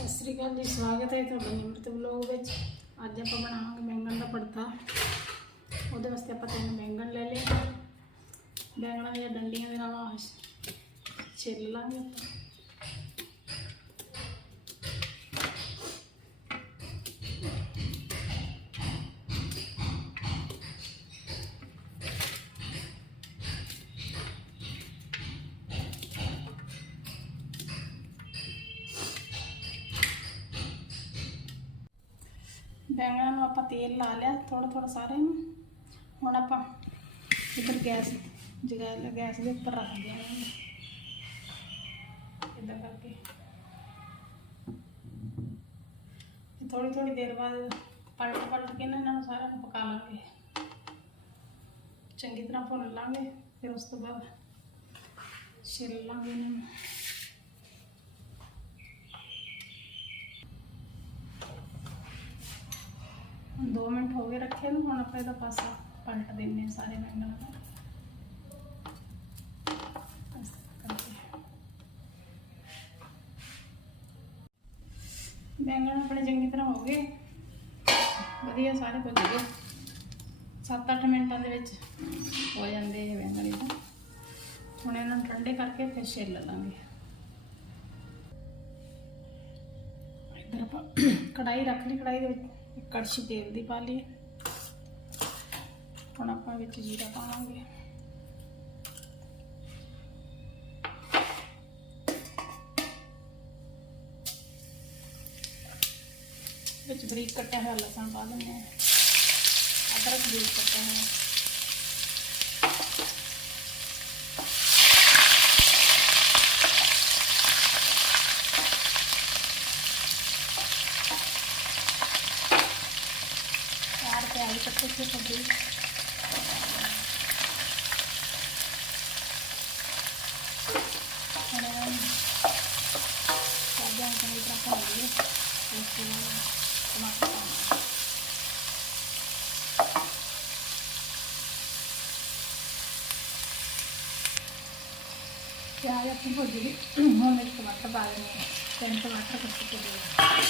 ਸਤਿ ਸ੍ਰੀ ਅਕਾਲ ਜੀ, ਸਵਾਗਤ ਹੈ ਤੁਹਾਡਾ ਨਿਮਰਤ ਵਲੋਗ ਵਿੱਚ। ਅੱਜ ਆਪਾਂ ਬਣਾਵਾਂਗੇ ਬੈਂਗਣ ਦਾ ਭੜਥਾ ਉਹਦੇ ਵਾਸਤੇ ਆਪਾਂ ਤਿੰਨ ਬੈਂਗਣ ਲੈ ਲਏ। ਬੈਂਗਣਾਂ ਦੀਆਂ ਡੰਡੀਆਂ ਦੇ ਨਾਲ ਛਿੱਲ ਲਾਂਗੇ ਆਪਾਂ। ਬੈਂਗਣਾਂ ਨੂੰ ਆਪਾਂ ਤੇਲ ਲਾ ਲਿਆ ਥੋੜਾ ਥੋੜਾ ਸਾਰੇ ਨੂੰ ਹੁਣ ਆਪਾਂ ਇੱਧਰ ਗੈਸ ਜਗਾ ਗੈਸ ਦੇ ਉੱਪਰ ਰੱਖ ਦਿਆਂ ਇਦਾਂ ਕਰਕੇ। ਥੋੜੀ ਥੋੜੀ ਦੇਰ ਬਾਅਦ ਪਲਟ ਪਲਟ ਕੇ ਨਾ ਇਹਨਾਂ ਨੂੰ ਸਾਰਿਆਂ ਨੂੰ ਪਕਾ ਲਾਂਗੇ। ਚੰਗੀ ਤਰ੍ਹਾਂ ਭੁੰਨ ਲਾਂਗੇ, ਫਿਰ ਉਸ ਤੋਂ ਬਾਅਦ ਛਿੱਲ ਲਾਂਗੇ ਇਹਨਾਂ ਨੂੰ ਹੁਣ 2 ਮਿੰਟ ਹੋ ਗਏ ਰੱਖੇ ਨੂੰ, ਹੁਣ ਆਪਾਂ ਇਹਦਾ ਪਾਸਾ ਪਲਟ ਦਿੰਨੇ ਆ ਸਾਰੇ ਬੈਂਗਣਾਂ ਨੂੰ ਬੈਂਗਣ ਆਪਣੇ ਚੰਗੀ ਤਰ੍ਹਾਂ ਹੋ ਗਏ। ਵਧੀਆ ਸਾਰੇ ਭੁੱਜ ਗਏ। 7-8 ਮਿੰਟਾਂ ਦੇ ਵਿੱਚ ਹੋ ਜਾਂਦੇ ਇਹ ਬੈਂਗਣ ਇਹਦਾ। ਹੁਣ ਇਹਨਾਂ ਨੂੰ ਠੰਡੇ ਕਰਕੇ ਫਿਰ ਛਿੱਲ ਲਾਂਗੇ। ਇੱਧਰ ਆਪਾਂ ਕੜਾਈ ਰੱਖ ਲਈ ਕੜਾਈ ਦੇ ਵਿੱਚ ਕੜਛੀ ਤੇਲ ਦੀ ਪਾ ਲਈ ਹੁਣ ਆਪਾਂ ਵਿੱਚ ਜੀਰਾ ਪਾਵਾਂਗੇ। ਵਿੱਚ ਬਰੀਕ ਕੱਟਿਆ ਹੋਇਆ ਲਸਣ ਪਾ ਦਿੰਦੇ ਹਾਂ। ਅਦਰਕ ਬਰੀਕ ਕੱਟਿਆ ਹੋਇਆ। ayam petisnya tadi ada tadi yang akan diberikan lagi di sini kemasukan ya ayam timbul jadi mau mix kemasukan ini dan kemasukan kemasukan ini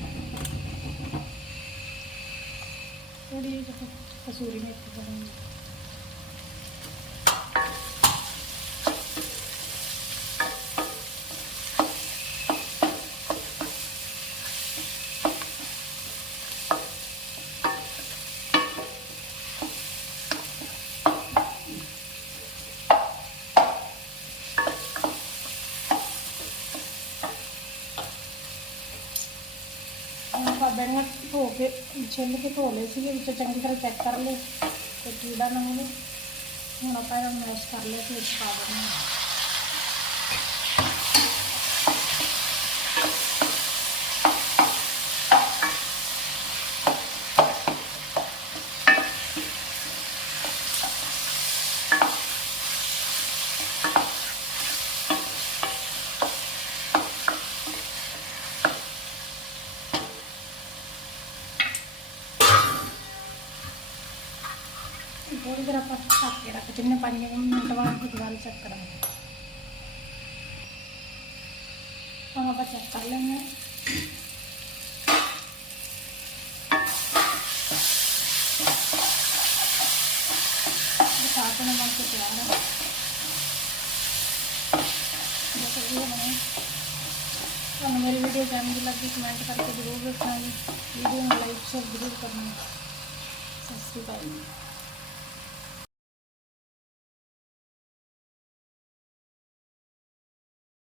diri kasuri na ito. banget ਧੋ ਕੇ, ਛਿੱਲ ਕੇ ਧੋ ਲਏ ਸੀਗੇ, ਵਿੱਚ ਚੰਗੀ ਤਰ੍ਹਾਂ ਚੈੱਕ ਕਰ ਲਏ ਤੇ ਕੀੜਾ ਨਾ ਹੋਵੇ ਹੁਣ ਆਪਾਂ ਇਹਨੂੰ ਨੂੰ ਮੈਸ਼ ਕਰ ਲਿਆ ਤੇ ਵਿੱਚ ਪਾ ਦਿੰਦੇ ਹਾਂ போது இதில் பட்டு சாப்பிட்டு சின்ன பஞ்சகம் ரெண்டு வாரத்துக்கு வாரி சக்கரம் அவங்க பச்சை கல்லுங்க சாப்பிட மாட்டேன் யாரும் और मेरी वीडियो कैसी लगी कमेंट करके जरूर बताएं वीडियो में लाइक शेयर जरूर करना सत श्रीकाल